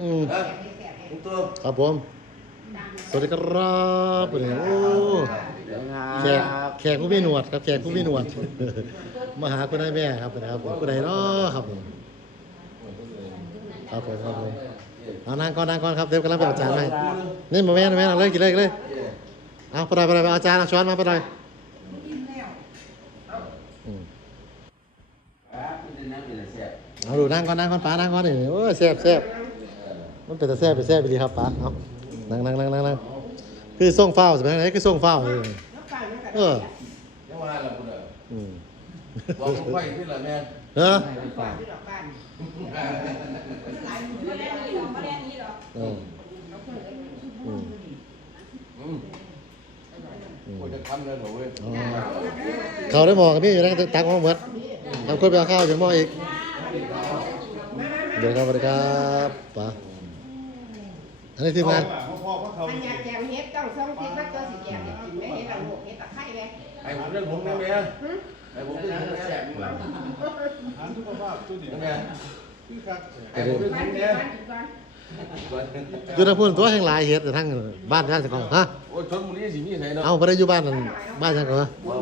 อืมเออทุกตัวครับผม สวัสดีครับเนี่ยโอ้แขกแขกผู้มีหนวดครับแขกผู้มีหนวด มาหาคุณนายแม่ครับนะครับผมคุณนายเนาะครับผมครับผมครับผมเอานั่งก่อนนั่งก่อนครับเดี๋ยวกำลังเป็นอาจารย์ให้นี่มาแม่มาแม่เอาเลยกินเลยกินเลยเอาไปเลยไปเลยไปเอาจารย์เอาช้อนมาไปเลยอืมครับเป็นน้ำเป็นเสียบเอาดูนั่งก่อนนั่งก่อนป้านั่งก่อนนี่โอ้ยแซ่บแซ่บ มันเป็นแต่แซ่บเป็นแซ่บไปดีครับป้าเอานั่งนั่งนั่งนั่งนั่งคือส่งเฝ้าใช่ไหมไหนคือส่งเฝ้าเลย เออยังว่าเราคุณเด้ออืมบอกลูกไฟขึ้นละแม่เออไม่ได้นี่หรอกไม่ได้นี่หรอกเอออืมอืมกูจะทำเลยเหรอเว้ยอ๋อเขาได้มองกับพี่อยู่นั่งตักมาเหมือนทำคนไปเอาข้าวอย่างหม้ออีกเดี๋ยวครับสวัสดีครับป้า อันนี้ทีมงานอันอยากแกงเฮ็ดต้องส่งคิดว่าตัวสิแกงเฮ็ดกินไหมเฮ็ดละโงกเฮ็ดตะไคร้เลยไอ้ผมเรื่องผมนะแม่ไอ้ผมเรื่องผมแม่หารสุขภาพตัวดีแม่คือครับไอ้ผมเรื่องบ้าผนมกินแม่บ้านกินบ้านอยู่ทางพูนตัวแห่งหลายเฮ็ดแต่ทั้งบ้านท่านจะของฮะโอ้ชนบุรีสิมีไสเนาะเอาไปได้อยู่บ้านนั่นบ้านยังก่อนว่าว่า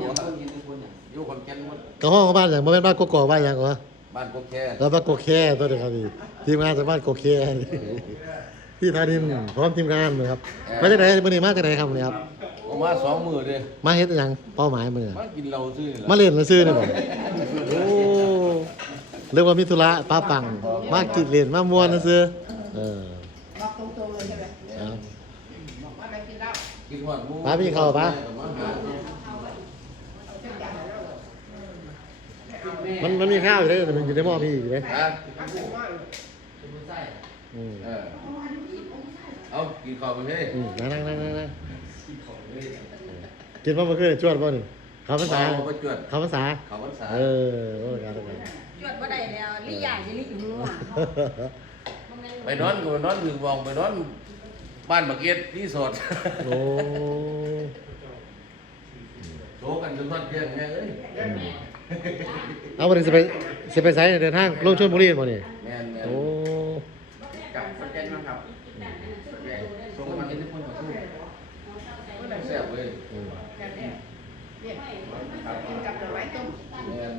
อยู่คนแก่นหมดกระห้องของบ้านอย่างบ่แม่นบ้านกกอกบ้านยังก่อนบ้านกกแค่แล้วบ้านโกแคตัวเดียวครับพี่ทีมงานจากบ้านโกแคนี่ พี่ธานินพร้อมทีมงานเลยครับมาจากไหนมื้อนี้มาจากไหนครับวันนี้ครับออกมาสองมือเลยมาเฮ็ดหยังเป้าหมายมื้อนี้มากินเหล้าซื้อนี่มาล่ะเล่นซื่อๆนี่บ่โอ้เรียกว่ามีธุระป้าปัง มากินเล่นมาม่วนซื่อเออบอกตรงๆเลยใช่ไหมเอาบอกว่าไปกินเหล้ากินหอดหมูป้าพี่เข้าปะมาหาเอาเส้นใหญ่มาแล้วมันมันมีข้าวอยู่เด้แต่มันอยู่ในหม้อพี่อยู่เด้ฮะเอาเส้นหม้ออืม เออเอากินข้าวไปเฮ้ยอืมนั่งนั่งนั่งนั่งนั่งกินมาเมื่อคืนจวดบ่นี่ข้าวพรรษาเอาไปจวดข้าวพรรษา ข้าวพรรษาเออโอ้ยการกันจวดบ่ได้แล้วลี่ใหญ่จะลี่หัวไปนอนก็ไปนอนถึงวองไปนอนบ้านบักเก็ตรีสอร์ทโอ้โชว์กันจนทอดเที่ยงแม่เอ้ยเอาวันนี้จะไปจะไปไสเดินทางลงชลบุรีบ่นี่ แม่นแม่น โอ้ กลับสแกนมาครับส่งมาเห็นทุกคนมาสู้แซ่บเว้ย อืมกันเนี่ยเนี่ยกินกับหน่อไม้ต้มแม่น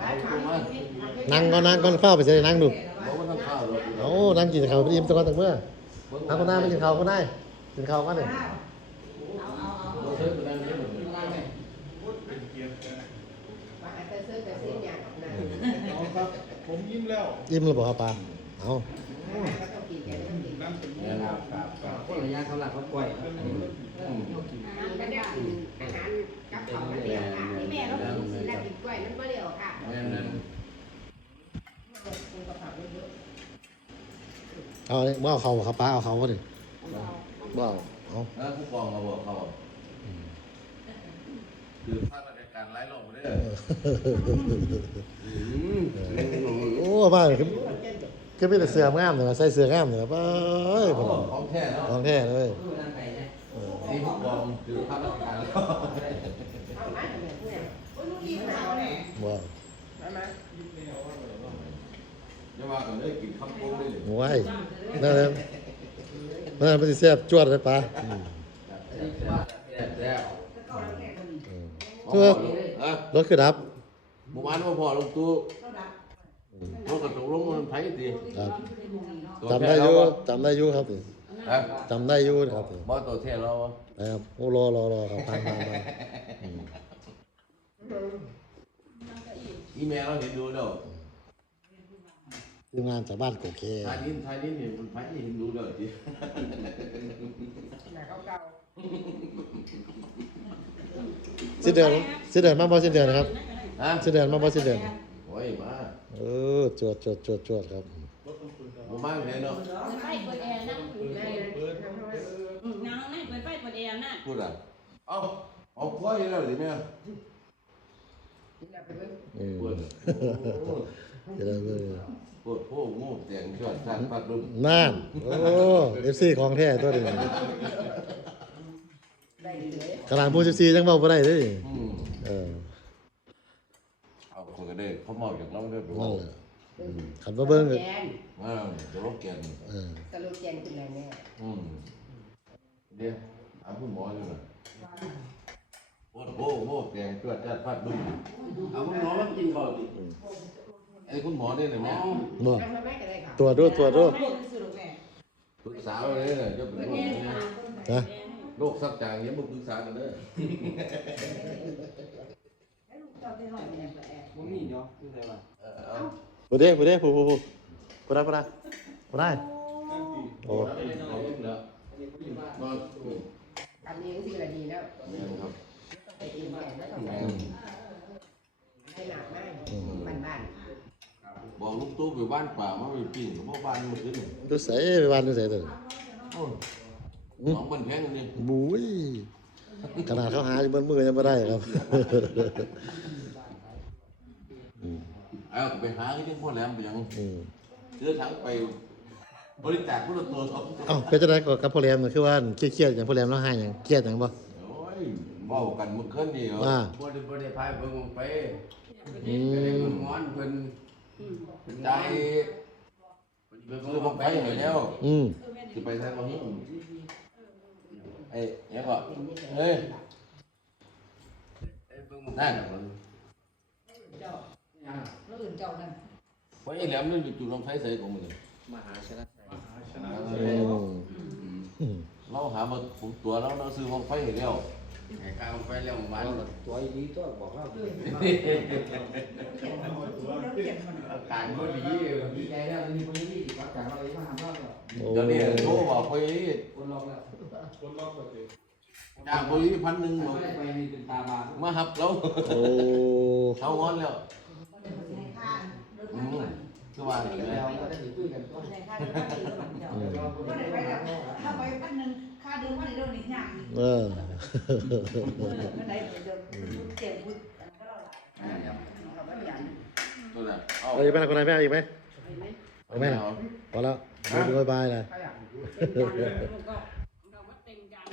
ร้านขายกินนั่งก่อนนั่งก่อนเฝ้าไปใส่นั่งดูบอกว่าต้องข้าวหรอกโอ้นั่งกินข้าวไปอิ่มตะกอนตะเมื่อนั่งคนหน้าไม่กินข้าวคนหน้ากินข้าวกันเลยเราเชิญไปนั่งเล่นหมดเลยว่าแต่ซื้อแต่ซื้ออย่างนะเอาครับผมยิ้มแล้วอิ่มแล้วบ่ครับป้าเอาก็ต้องกินกันต้องกินนั่นเป็นแม่นครับครับคนระยะเขาหลักเขาปล่อย อืมก็ได้กินอาหารกับของมันเดียวค่ะที่แม่เรากินสิน่ากินกล้วยมันก็เดียวค่ะแม่นแม่นคุณกับผักเยอะเอาเนี่ยบ่เอาเขาบ่ครับป้าเอาเขาบ่นี่บ่เอาเอาแล้วผู้กองเขาบอกเขาคือภาพราชการไร้รอบเลยอืมโอ้มาคือคือมีแต่เสื้องามเลยใส่เสื้องามเลยป้าเอ้ยโอ้ของแท้เนาะของแท้เลยผู้ นี่ผู้กองคือภาพราชการแล้วเอามาทำไมผู้ใหญ่โอ้ยลูกอีกแล้วเนี่ยบ่มามาอย่าว่ากันเลยกินข้าวโพดเลยโอ้ยนั่นแหละนั่นมันสิแซ่บจวดเลยป้าอืมแล้วอืมเออรถคือดับเมื่อวานพ่อพ่อลงตู้รถกระตุกลงมันไผ่ดีตัวจำได้อเยู่จำได้อยู่ครับที ครับจำได้อยู่ครับนี่บ่ตัวแท้เราวะนะครับโอ้รอรอรอครับผ่านมามาอืมอีเมลเราเห็นดูแล้วทีมงานจากบ้านโกเคทายนี้ทายนี้เนี่ยมันไผเห็นดูแล้วจีหน้าเก่าสิ้นเดือนสิ้นเดือนมาบ่สิ้นเดือนนะครับฮะสิ้นเดือนมาบ่สิ้นเดือนโอ้ยมาเออจวดจวดจวดจวดครับบ่มาเลยเนาะเปิดไฟเปิดแอร์นั่งอยู่ๆไเปิดแอร์นั่งพูดอะเอ้าเอาพ่อเห็นแล้วหรือไม่เออปวดจะได้เบิ่งปวดโพ่งูแตงชอดสร้างปัดลุมนั่นโอ้เอฟซีของแท้ตัวนี้ได้เลยขนาดผู้14ยังเว้าบ่ได้เด้อืมเออเอาคนก็ได้เขาเมาจากเราได้ไปนั่เว่านแหละอืมขันมาเบิ้งก็แกนอ่าเดี๋ยวรถแกนเออสโลแกนคืออะไรแม่อืมเดี๋ยว เอาคุณหมออยู่น่ะโอ้โหโอ้โหแปลงตัวจัดฟาดบึ้งเอาคุณหมอมากินก่อนไอ้คุณหมอเนี่ยนะแม่บ่แล้วทำไมก็ได้ค่ะตัวจดูตัวจดูไม่สุดแม่ปรึกษาเลยเนี่ยจะเป็นโรคเนี่ยนะโรคสักอย่างเนี้ยมึงปรึกษากันเด้อบ่มีเนาะคือไงวะเออเอาบ่เด้บ่เด้ผู้ผู้ผู้บ่ได้บ่ได้บ่ได้โอ้ เอาเองเหรอมาทำเองสิละดีแล้วเนี่ยครับไปกินแกนแล้วก็แม่ให้หนักมากบ้านบ้านบอกลูกตู้ไปบ้านป่ามาไปปิ้งเพราะบ้านมันขึ้นเนี่ยดูใส่ไปบ้านดูใส่ตัวโอ้สองบันแพงนี่บุ้ยขนาดเขาหาอยู่บนมือยังไม่ได้ครับอืมเอาไปหาที่พ่อแหลมไปยังอืมเสื้อทั้งไป บริจาคพุทธตัวครับเอ้าเป็นจังได๋ก็กับพ่อแรมน่ะคือว่าเครียดๆอย่างพ่อแรมเราหาหยังเครียดหยังบ่ โอ้ยเว้ากันเมื่อคืนนี่เหรออ่า บ่ได้บ่ได้พายเบิ่งไปอืก็ได้มเบิ่งงอนเพิ่นใจคือบังไฟเห็นแล้วอืมจะไปทางนี้ไอ้ยังก็เฮ้ยได้เบิ่งนั่นแล้วอื่นเจ้านั่นไฟแหลมนี่อยู่จุดลำไฟใส่ของมันเลยมหาชนะ ชนะ อืมอืม เรา หามาผมตัวแล้วเราซื้อบังไฟเห็นแล้วให้ข้าวไปแล้วบ้านตัวดีตัวบอกว่าอาการบ่ดีดีใจแล้วมีคนที่ดีกว่าจากเราที่มาทำเราโอ้เดี๋ยวนี้โทรบอกไฟคนล็อกแล้วคนล็อกก็ติจ้างไฟพันหนึ่งเราไปมีเป็นตาบานมาหับแล้วโอ้เขางอนแล้วอืมคือว่าอย่างนี้เราก็ได้คุยกันก็ในค่าเดินมาดีกว่าเจ้าอืมก็ได้ไปแล้วถ้าไปพันหนึ่งค่า เดินมาในเรื่องนี้ยากอีกเออเมื่อไหร่เดินเจ็บบุญก็เราหลายเขาก็ยันตัวน่ะเอาเอาอีกไหมคนไหนแม่เอาอีกไหมเอาไหมเอาพอแล้วดูบายบายเลยเขาอยากก็เราก็เต็มกัน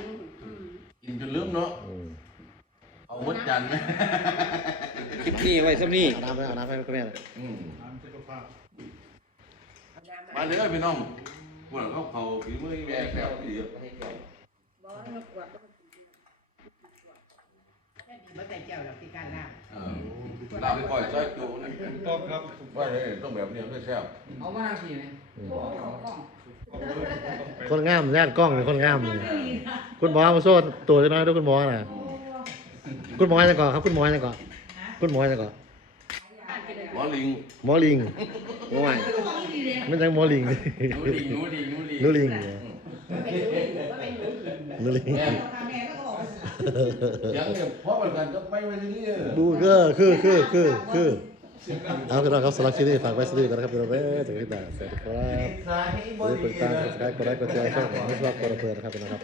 อืมกินจนลืมเนาะอืมเอาหมดจันทร์ไหมคลิปนี้ไว้สักนี้เอาน้ำไปเอาน้ำไปกับแม่เลยอืมทานสุขภาพมาเลยพี่น้องพวกเขาเขาฝีมือแม่แก้ว ดีบ่ให้กวดมาแต่เจ้าเราที่การล่างเออลาไปก่อยซอยจูนี่ต้องครับว่าเลยต้องแบบนี้ไม่แซ่บเอามาทีไหมอืมของกล้องคนงามย่านกล้องเป็นคนงามเลยคุณหมอมาโซ่ตัวจะน้อยด้วยคุณหมอน่ะ คุณหมอจะก่อนครับคุณหมอจะก่อนคุณหมอจะก่อนหมอลิงหมอลิงโอ้ยมันยังหมอลิงหนูดีหนูดีหนูดีนูลิงเป็นหนูหญิงว่าเป็นหนูหญิง นูลิงแม่แม่ก็บอกเสียงเนี่ยเพราะมันกันก็ไปไปที่นี่บูก็คือคือคือคือเอาพี่น้องครับสำหรับคลิปนี้ฝากไว้สวัสดีกันนะครับพี่น้องเอ้ยถึงที่ไหนสวัสดีครับสายบอย่าลืมกริดติดตามกดไลค์กดไลค์กดแชร์ช่องของมิสวอกกดระเบิดนะครับพี่น้องครับ